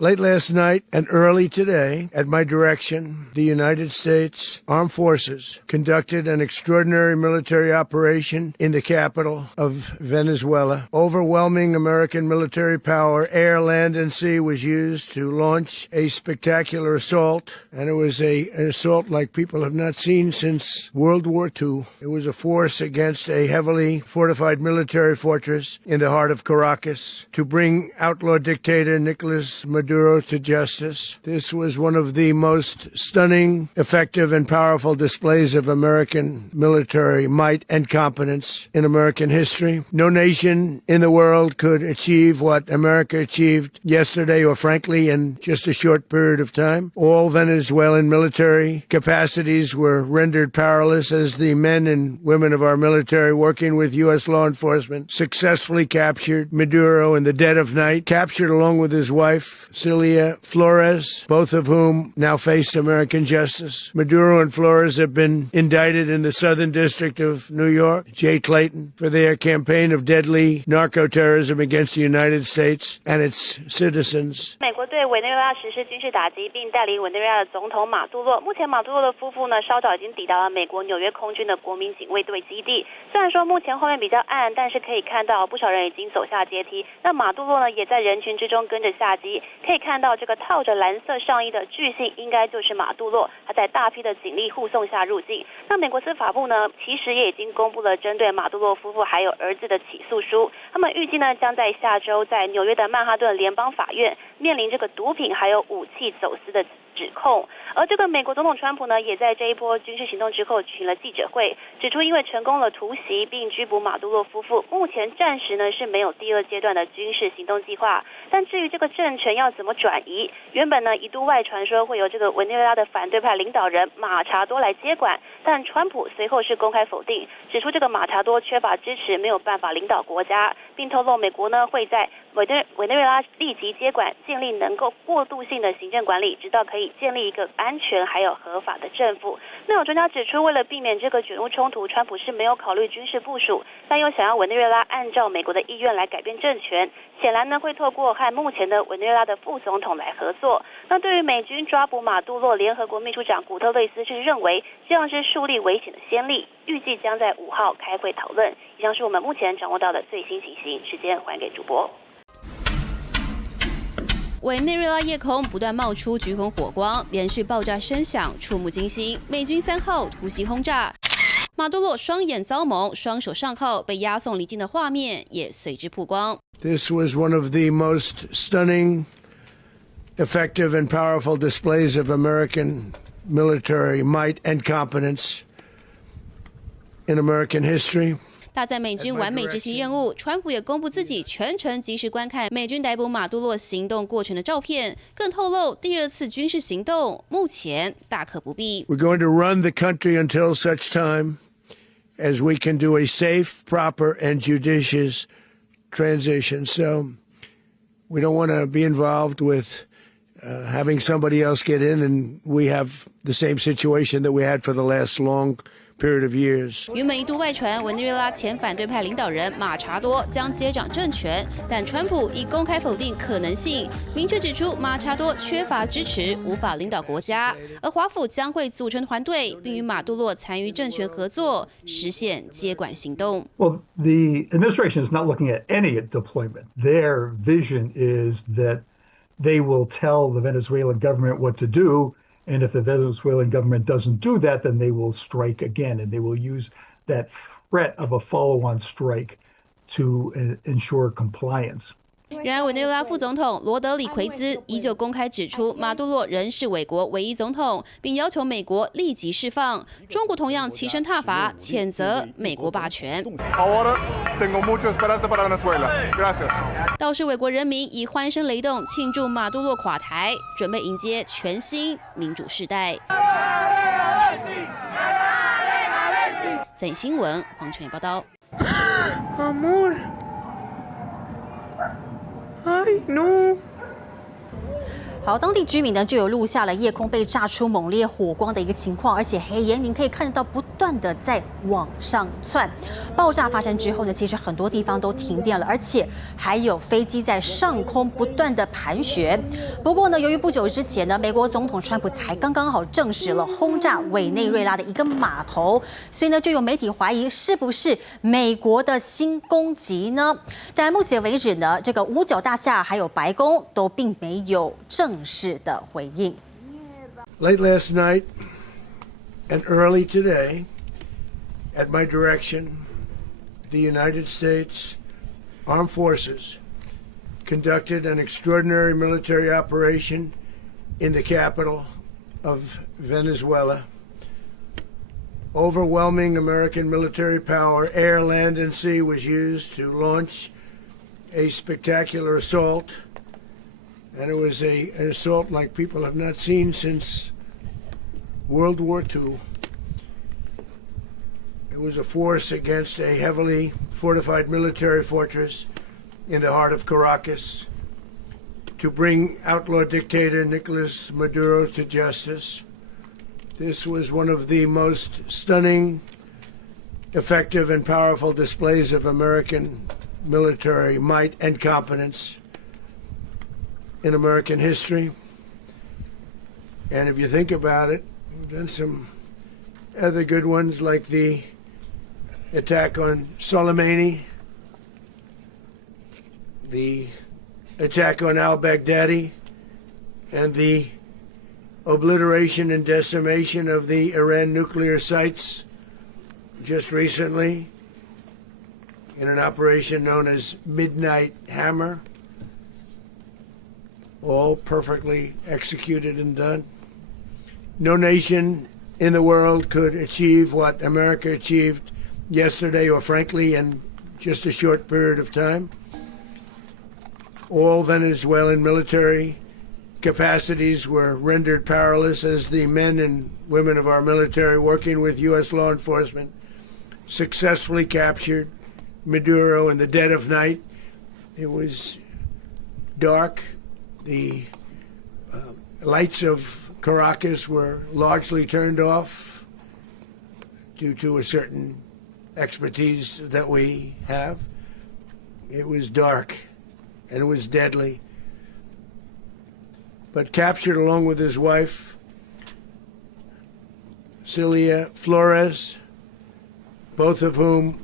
Late last night and early today, at my direction, the United States Armed Forces conducted an extraordinary military operation in the capital of Venezuela. Overwhelming American military power, air, land, and sea, was used to launch a spectacular assault, and it was an assault like people have not seen since World War II. It was a force against a heavily fortified military fortress in the heart of Caracas to bring outlaw dictator Nicolas Maduro to justice. This was one of the most stunning, effective, and powerful displays of American military might and competence in American history. No nation in the world could achieve what America achieved yesterday, or frankly, in just a short period of time. All Venezuelan military capacities were rendered powerless as the men and women of our military, working with U.S. law enforcement, successfully captured Maduro in the dead of night, captured along with his wife, Celia Flores, both of whom now face American justice. Maduro and Flores have been indicted in the Southern District of New York, Jay Clayton, for their campaign of deadly narco-terrorism against the United States and its citizens. 美国对委内瑞拉实施军事打击，并带领委内瑞拉的总统马杜洛。目前马杜洛的夫妇呢，稍早已经抵达了美国纽约空军的国民警卫队基地。虽然说目前后面比较暗，但是可以看到不少人已经走下阶梯。那马杜洛呢，也在人群之中跟着下机。可以看到这个套着蓝色上衣的巨星，应该就是马杜洛。他在大批的警力护送下入境。那美国司法部呢，其实也已经公布了针对马杜洛夫妇还有儿子的起诉书。他们预计呢，将在下周在纽约的曼哈顿联邦法院面临这个毒品还有武器走私的指控。而这个美国总统川普呢，也在这一波军事行动之后举行了记者会，指出因为成功了突袭并拘捕马杜洛夫妇，目前暂时呢是没有第二阶段的军事行动计划。但至于这个政权要怎么转移，原本呢一度外传说会由这个委内瑞拉的反对派领导人马查多来接管，但川普随后是公开否定，指出这个马查多缺乏支持，没有办法领导国家，并透露美国呢会在委内瑞拉立即接管，建立能够过渡性的行政管理，直到可以建立一个安全还有合法的政府。那有专家指出，为了避免这个卷入冲突，川普是没有考虑军事部署，但又想要委内瑞拉按照美国的意愿来改变政权，显然呢会透过和目前的委内瑞拉的副总统来合作。那对于美军抓捕马杜洛，联合国秘书长古特雷斯是认为这样是树立危险的先例，预计将在5号开会讨论。以上是我们目前掌握到的最新情形，时间还给主播。委内瑞拉夜空不断冒出橘红火光，连续爆炸声响触目惊心。美军3号突袭轰炸，马杜洛双眼遭蒙，双手上铐被押送离境的画面也随之曝光。This was one of the most stunning, effective, and powerful displays of American military might and competence in American history. 大赞美军完美执行任务，川普也公布自己全程及时观看美军逮捕马杜洛行动过程的照片，更透露第二次军事行动目前大可不必。We're going to run the country until such time as we can do a safe, proper, and judicious transition. So we don't want to be involved with having somebody else get in, and we have the same situation that we had for the last long period of years. 原本一度外传委内瑞拉前反对派领导人马查多将接掌政权，但川普已公开否定可能性，明确指出马查多缺乏支持，无法领导国家，而华府将会组成团队，并与马杜洛参与政权合作，实现接管行动。Well, the administration is not looking at any deployment. Their vision is that they will tell the Venezuelan government what to do. And if the Venezuelan government doesn't do that, then they will strike again, and they will use that threat of a follow-on strike to ensure compliance. 然而，委内瑞拉副总统罗德里奎兹依旧公开指出，马杜洛仍是委国唯一总统，并要求美国立即释放。中国同样齐声挞伐，谴责美国霸权。倒是，委国人民以欢声雷动庆祝马杜洛垮台，准备迎接全新民主世代。三立新闻黄泉报道。Ay, no. 好，当地居民呢就有录下了夜空被炸出猛烈火光的一个情况，而且黑烟您可以看得到不断的在往上窜。爆炸发生之后呢，其实很多地方都停电了，而且还有飞机在上空不断的盘旋。不过呢，由于不久之前呢，美国总统川普才刚刚好证实了轰炸委内瑞拉的一个码头，所以呢，就有媒体怀疑是不是美国的新攻击呢？但目前为止呢，这个五角大厦还有白宫都并没有正式的回应。Late last night and early today, at my direction, the United States Armed Forces conducted an extraordinary military operation in the capital of Venezuela. Overwhelming American military power, air, land, and sea, was used to launch a spectacular assault. And it was an assault like people have not seen since World War II. It was a force against a heavily fortified military fortress in the heart of Caracas to bring outlaw dictator Nicolas Maduro to justice. This was one of the most stunning, effective, and powerful displays of American military might and competence in American history. And if you think about it, we've done some other good ones like the attack on Soleimani, the attack on al-Baghdadi, and the obliteration and decimation of the Iran nuclear sites just recently in an operation known as Midnight Hammer. All perfectly executed and done. No nation in the world could achieve what America achieved yesterday, or frankly in just a short period of time. All Venezuelan military capacities were rendered powerless as the men and women of our military, working with U.S. law enforcement, successfully captured Maduro in the dead of night. It was dark. The lights of Caracas were largely turned off due to a certain expertise that we have. It was dark and it was deadly. But captured along with his wife, Celia Flores, both of whom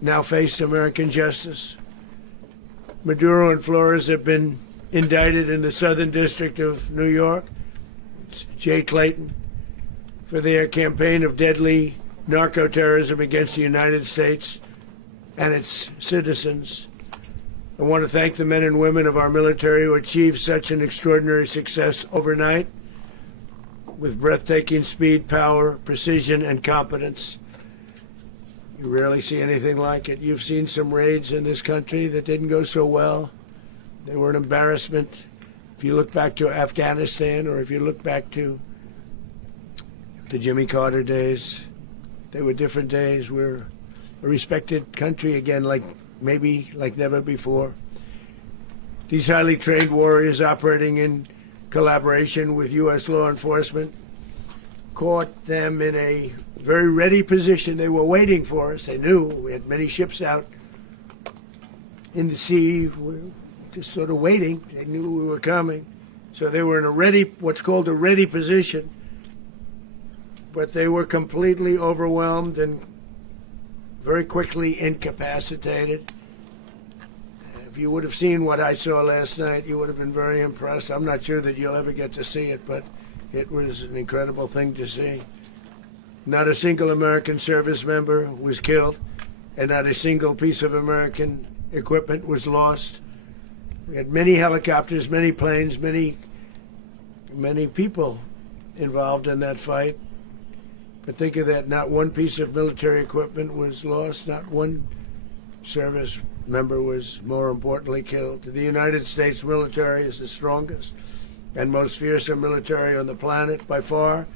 now face American justice. Maduro and Flores have been indicted in the Southern District of New York, it's Jay Clayton, for their campaign of deadly narco-terrorism against the United States and its citizens. I want to thank the men and women of our military who achieved such an extraordinary success overnight with breathtaking speed, power, precision, and competence. You rarely see anything like it. You've seen some raids in this country that didn't go so well. They were an embarrassment. If you look back to Afghanistan, or if you look back to the Jimmy Carter days, they were different days. We're a respected country again, maybe like never before. These highly trained warriors operating in collaboration with U.S. law enforcement caught them in a very ready position. They were waiting for us. They knew we had many ships out in the sea. We were just sort of waiting. They knew we were coming. So they were in a ready, what's called a ready position. But they were completely overwhelmed and very quickly incapacitated. If you would have seen what I saw last night, you would have been very impressed. I'm not sure that you'll ever get to see it, but it was an incredible thing to see. Not a single American service member was killed, and not a single piece of American equipment was lost. We had many helicopters, many planes, many people involved in that fight. But think of that, not one piece of military equipment was lost, not one service member was, more importantly, killed. The United States military is the strongest and most fearsome military on the planet by far.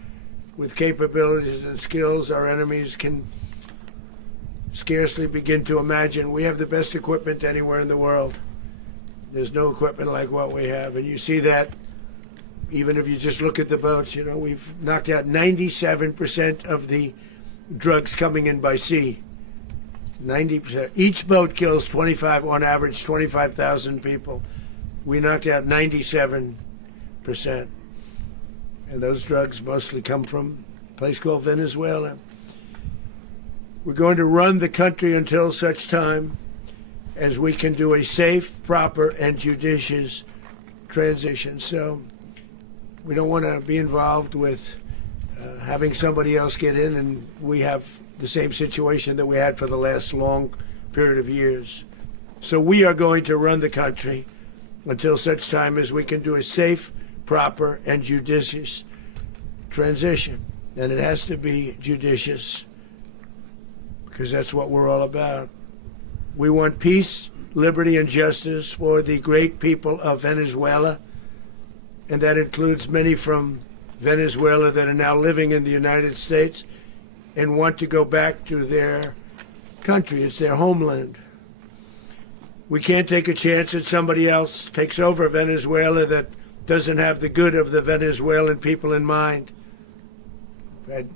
With capabilities and skills our enemies can scarcely begin to imagine. We have the best equipment anywhere in the world. There's no equipment like what we have, and you see that even if you just look at the boats, we've knocked out 97% of the drugs coming in by sea. 90%. Each boat kills on average 25,000 people. We knocked out 97%. And those drugs mostly come from a place called Venezuela. We're going to run the country until such time as we can do a safe, proper, and judicious transition. So we don't want to be involved with having somebody else get in, and we have the same situation that we had for the last long period of years. So we are going to run the country until such time as we can do a safe, proper, and judicious transition. And it has to be judicious because that's what we're all about. We want peace, liberty, and justice for the great people of Venezuela, and that includes many from Venezuela that are now living in the United States and want to go back to their country. It's their homeland. We can't take a chance that somebody else takes over Venezuela that doesn't have the good of the Venezuelan people in mind. We've had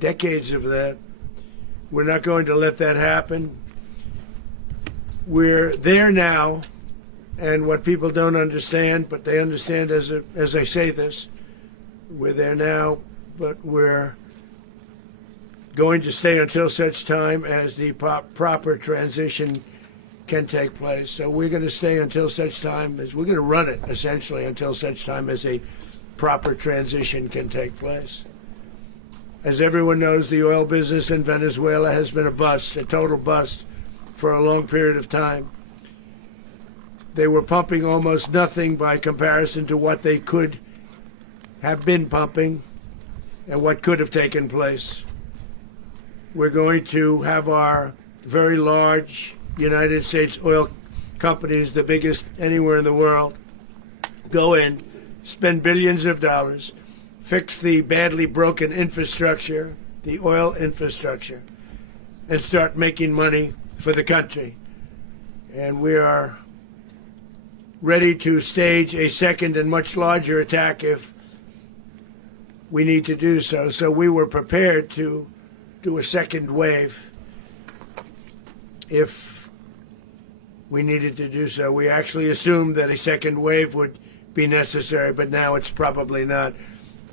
decades of that. We're not going to let that happen. We're there now, and what people don't understand, but they understand as I say this, we're there now, but we're going to stay until such time as the proper transition can take place. So we're going to stay until such time as we're going to run it, essentially, until such time as a proper transition can take place. As everyone knows, the oil business in Venezuela has been a bust, a total bust, for a long period of time. They were pumping almost nothing by comparison to what they could have been pumping and what could have taken place. We're going to have our very large United States oil companies, the biggest anywhere in the world, go in, spend billions of dollars, fix the badly broken infrastructure, the oil infrastructure, and start making money for the country. And we are ready to stage a second and much larger attack if we need to do so. So we were prepared to do a second wave if we needed to do so. We actually assumed that a second wave would be necessary, but now it's probably not.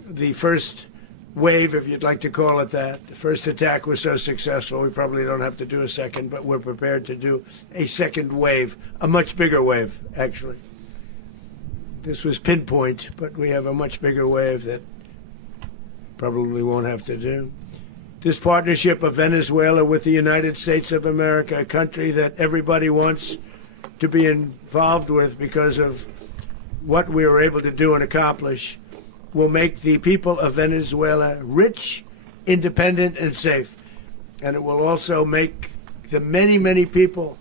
The first wave, if you'd like to call it that, the first attack was so successful, we probably don't have to do a second, but we're prepared to do a second wave, a much bigger wave, actually. This was pinpoint, but we have a much bigger wave that probably won't have to do. This partnership of Venezuela with the United States of America, a country that everybody wants to be involved with because of what we were able to do and accomplish, will make the people of Venezuela rich, independent, and safe. And it will also make the many, many people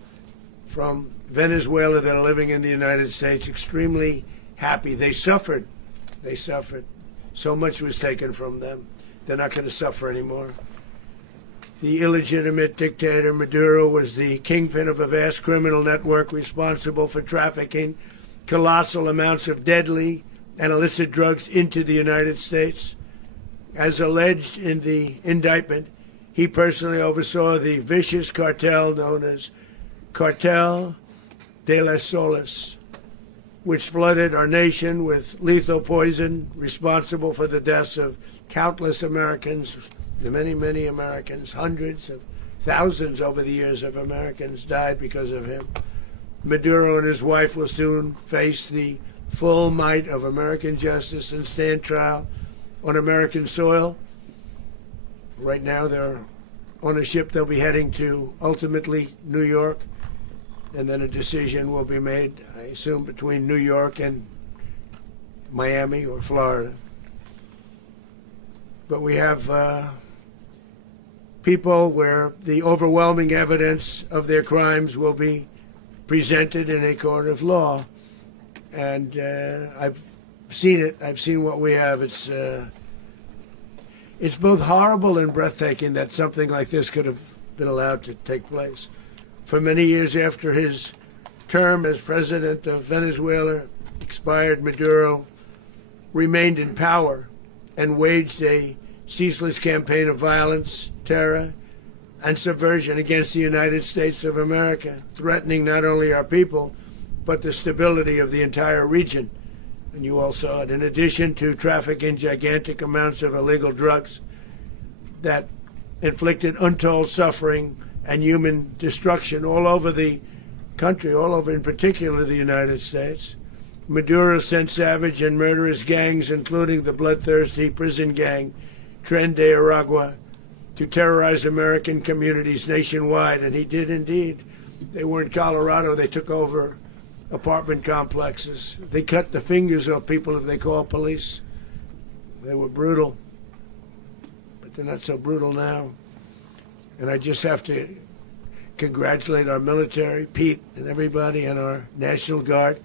from Venezuela that are living in the United States extremely happy. They suffered. They suffered. So much was taken from them. They're not going to suffer anymore. The illegitimate dictator Maduro was the kingpin of a vast criminal network responsible for trafficking colossal amounts of deadly and illicit drugs into the United States. As alleged in the indictment, he personally oversaw the vicious cartel known as Cartel de las Solas, which flooded our nation with lethal poison, responsible for the deaths of countless Americans, the many, many Americans. Hundreds of thousands over the years of Americans died because of him. Maduro and his wife will soon face the full might of American justice and stand trial on American soil. Right now they're on a ship. They'll be heading to, ultimately, New York, and then a decision will be made, I assume, between New York and Miami or Florida. But we have people where the overwhelming evidence of their crimes will be presented in a court of law. And I've seen it. I've seen what we have. It's both horrible and breathtaking that something like this could have been allowed to take place. For many years after his term as president of Venezuela expired, Maduro remained in power and waged a ceaseless campaign of violence, terror, and subversion against the United States of America, threatening not only our people, but the stability of the entire region. And you all saw it. In addition to trafficking gigantic amounts of illegal drugs that inflicted untold suffering and human destruction all over the country, all over in particular the United States, Maduro sent savage and murderous gangs, including the bloodthirsty prison gang, Tren de Aragua, to terrorize American communities nationwide, and he did indeed. They were in Colorado. They took over apartment complexes. They cut the fingers off people if they called police. They were brutal, but they're not so brutal now. And I just have to congratulate our military, Pete and everybody, and our National Guard,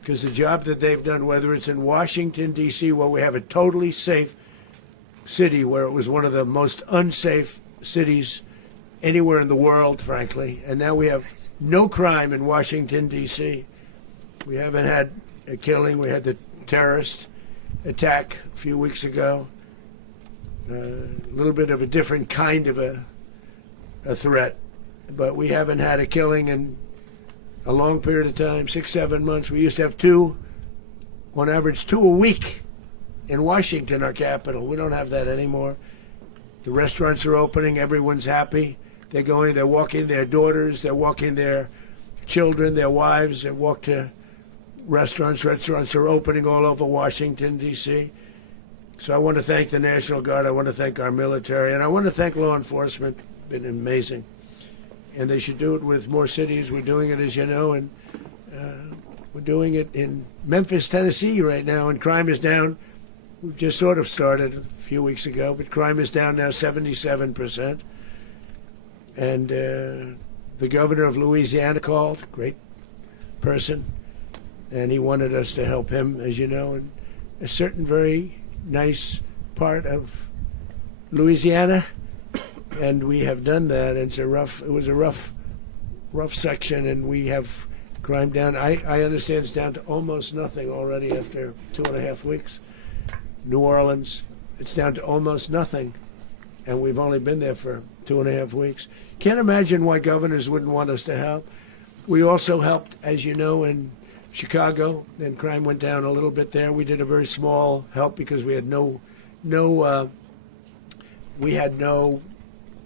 because the job that they've done, whether it's in Washington, D.C., where we have a totally safe city, where it was one of the most unsafe cities anywhere in the world, frankly, and now we have no crime in Washington, D.C. We haven't had a killing. We had the terrorist attack a few weeks ago. A little bit of a different kind of a threat, but we haven't had a killing in a long period of time, 6-7 months. We used to have two, on average, 2 a week in Washington, our capital. We don't have that anymore. The restaurants are opening. Everyone's happy. They're going, they're walking their daughters, they're walking their children, their wives. They walk to restaurants. Restaurants are opening all over Washington, D.C. So I want to thank the National Guard. I want to thank our military. And I want to thank law enforcement. Been amazing. And they should do it with more cities. We're doing it, as you know, and we're doing it in Memphis, Tennessee right now, and crime is down. We've just sort of started a few weeks ago, but crime is down now 77%. And the governor of Louisiana called, great person, and he wanted us to help him, as you know, in a certain very nice part of Louisiana. And we have done that. It was a rough section, and we have crime down. I understand it's down to almost nothing already after 2.5 weeks. New Orleans, it's down to almost nothing, and we've only been there for 2.5 weeks. Can't imagine why governors wouldn't want us to help. We also helped, as you know, in Chicago, and crime went down a little bit there. We did a very small help because we had no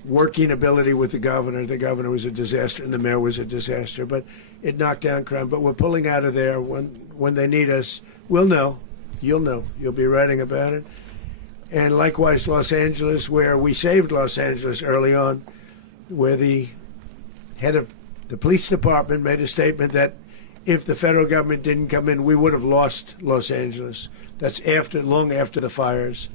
working ability with the governor. The governor was a disaster, and the mayor was a disaster, but it knocked down crime. But we're pulling out of there. When they need us, we'll know. You'll know. You'll be writing about it. And likewise, Los Angeles, where we saved Los Angeles early on, where the head of the police department made a statement that if the federal government didn't come in, we would have lost Los Angeles. That's long after the fires.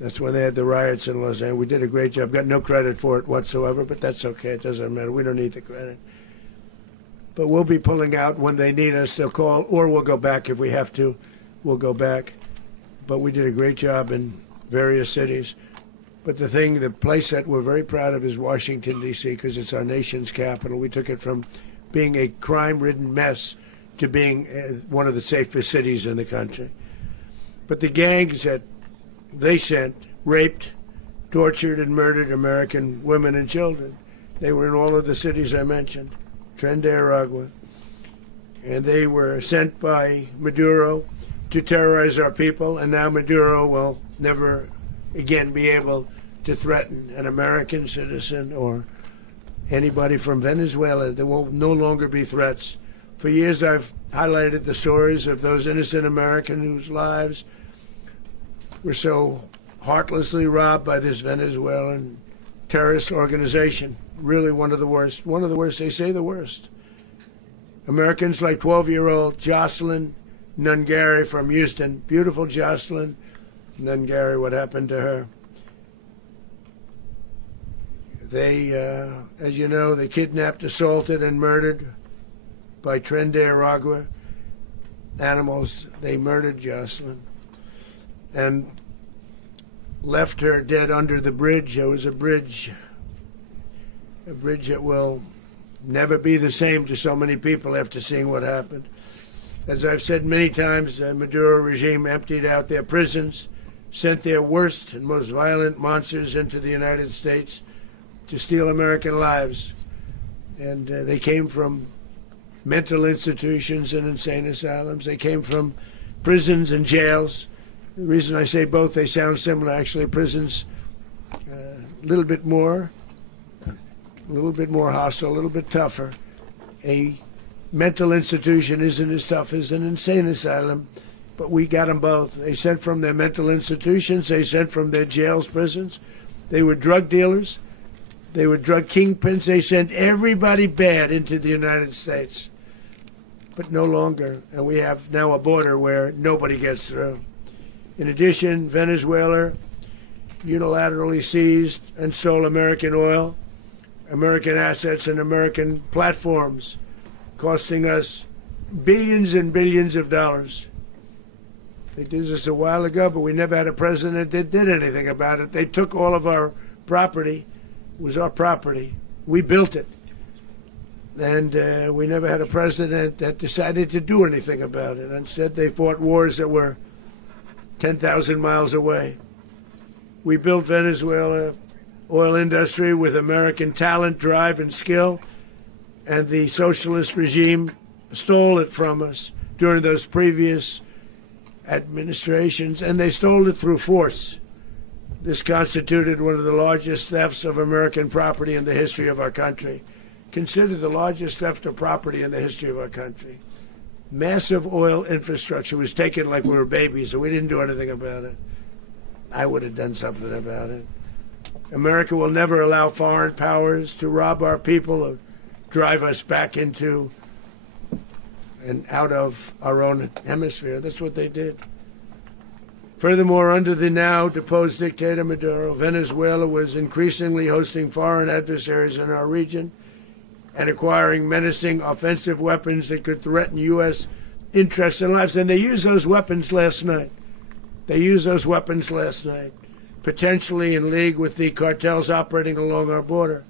That's when they had the riots in Los Angeles. We did a great job. Got no credit for it whatsoever, but that's okay. It doesn't matter. We don't need the credit. But we'll be pulling out when they need us. They'll call, or we'll go back if we have to. We'll go back. But we did a great job in various cities. But the place that we're very proud of is Washington, D.C., because it's our nation's capital. We took it from being a crime-ridden mess to being one of the safest cities in the country. But the gangs that they sent raped, tortured, and murdered American women and children. They were in all of the cities I mentioned, Tren de Aragua. And they were sent by Maduro to terrorize our people, and now Maduro will never again be able to threaten an American citizen or anybody from Venezuela. There will no longer be threats. For years I've highlighted the stories of those innocent Americans whose lives were so heartlessly robbed by this Venezuelan terrorist organization. Really one of the worst. One of the worst, they say the worst. Americans like 12-year-old Jocelyn Nungary from Houston. Beautiful Jocelyn Nungary, what happened to her? They, as you know, they kidnapped, assaulted, and murdered by Tren de Aragua animals. They murdered Jocelyn and left her dead under the bridge. There was a bridge that will never be the same to so many people after seeing what happened. As I've said many times, the Maduro regime emptied out their prisons, sent their worst and most violent monsters into the United States to steal American lives. And they came from mental institutions and insane asylums. They came from prisons and jails. The reason I say both, they sound similar. Actually, prisons a little bit more hostile, a little bit tougher. A mental institution isn't as tough as an insane asylum, but we got them both. They sent from their mental institutions. They sent from their jails, prisons. They were drug dealers. They were drug kingpins. They sent everybody bad into the United States, but no longer. And we have now a border where nobody gets through. In addition, Venezuela unilaterally seized and stole American oil, American assets, and American platforms, costing us billions and billions of dollars. They did this a while ago, but we never had a president that did anything about it. They took all of our property. It was our property. We built it. And we never had a president that decided to do anything about it. Instead, they fought wars that were 10,000 miles away. We built Venezuela oil industry with American talent, drive, and skill, and the socialist regime stole it from us during those previous administrations, and they stole it through force. This constituted one of the largest thefts of American property in the history of our country. Considered the largest theft of property in the history of our country. Massive oil infrastructure was taken like we were babies, and we didn't do anything about it. I would have done something about it. America will never allow foreign powers to rob our people or drive us back into and out of our own hemisphere. That's what they did. Furthermore, under the now deposed dictator Maduro, Venezuela was increasingly hosting foreign adversaries in our region and acquiring menacing offensive weapons that could threaten U.S. interests and lives. And they used those weapons last night. Potentially in league with the cartels operating along our border.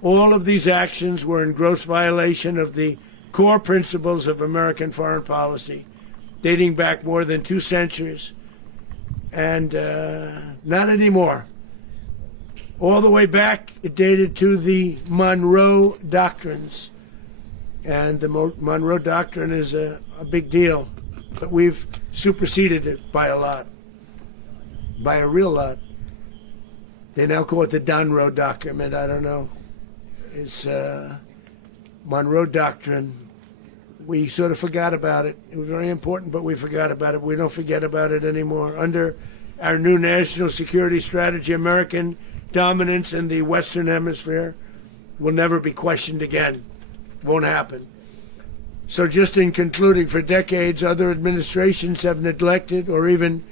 All of these actions were in gross violation of the core principles of American foreign policy, dating back more than 2 centuries. And not anymore. All the way back, it dated to the Monroe Doctrines. And the Monroe Doctrine is a big deal. But we've superseded it by a lot. By a real lot. They now call it the Monroe Document. I don't know. It's Monroe Doctrine. We sort of forgot about it. It was very important, but we forgot about it. We don't forget about it anymore. Under our new national security strategy, American dominance in the Western Hemisphere will never be questioned again. Won't happen. So just in concluding, for decades, other administrations have neglected or even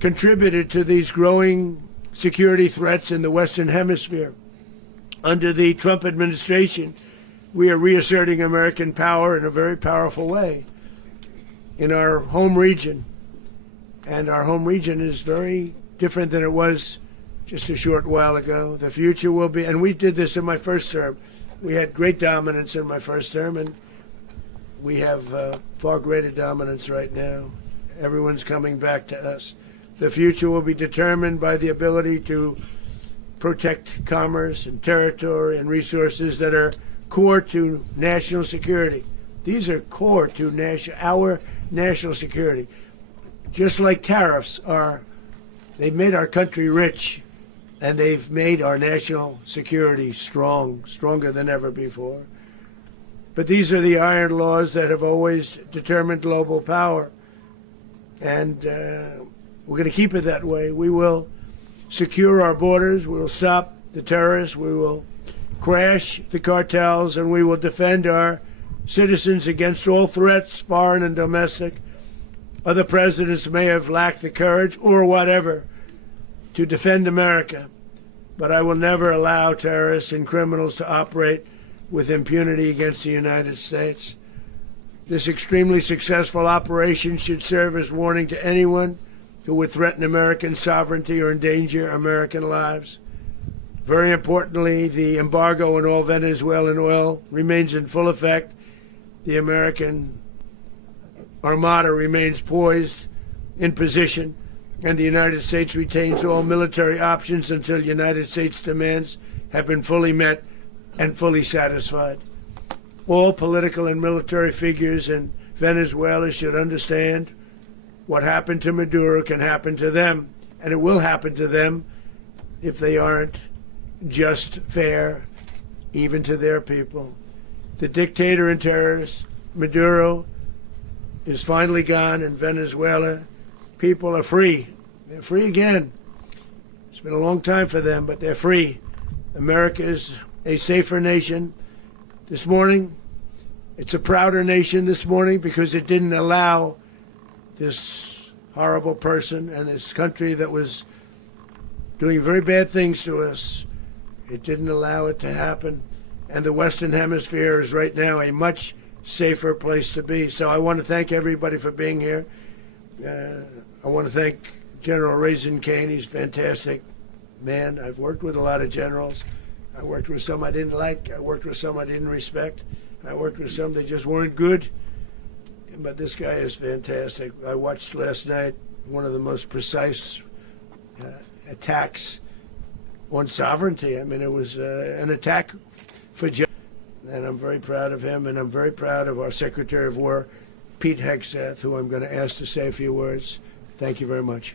contributed to these growing security threats in the Western Hemisphere. Under the Trump administration, we are reasserting American power in a very powerful way in our home region. And our home region is very different than it was just a short while ago. The future will be, and we did this in my first term. We had great dominance in my first term, and we have far greater dominance right now. Everyone's coming back to us. The future will be determined by the ability to protect commerce and territory and resources that are core to national security. These are core to our national security. Just like tariffs they've made our country rich, and they've made our national security stronger than ever before. But these are the iron laws that have always determined global power. And we're going to keep it that way. We will secure our borders. We will stop the terrorists. We will crash the cartels, and we will defend our citizens against all threats, foreign and domestic. Other presidents may have lacked the courage or whatever to defend America, but I will never allow terrorists and criminals to operate with impunity against the United States. This extremely successful operation should serve as warning to anyone who would threaten American sovereignty or endanger American lives. Very importantly, the embargo on all Venezuelan oil remains in full effect. The American armada remains poised in position, and the United States retains all military options until United States demands have been fully met and fully satisfied. All political and military figures in Venezuela should understand what happened to Maduro can happen to them, and it will happen to them if they aren't just fair, even to their people. The dictator and terrorist, Maduro, is finally gone in Venezuela. People are free. They're free again. It's been a long time for them, but they're free. America is a safer nation. This morning, it's a prouder nation this morning because it didn't allow this horrible person and this country that was doing very bad things to us. It didn't allow it to happen. And the Western Hemisphere is right now a much safer place to be. So I want to thank everybody for being here. I want to thank General Raisin Kane. He's a fantastic man. I've worked with a lot of generals. I worked with some I didn't like. I worked with some I didn't respect. I worked with some that just weren't good. But this guy is fantastic. I watched last night one of the most precise attacks on sovereignty. I mean, it was an attack for justice. And I'm very proud of him, and I'm very proud of our Secretary of War, Pete Hegseth, who I'm going to ask to say a few words. Thank you very much.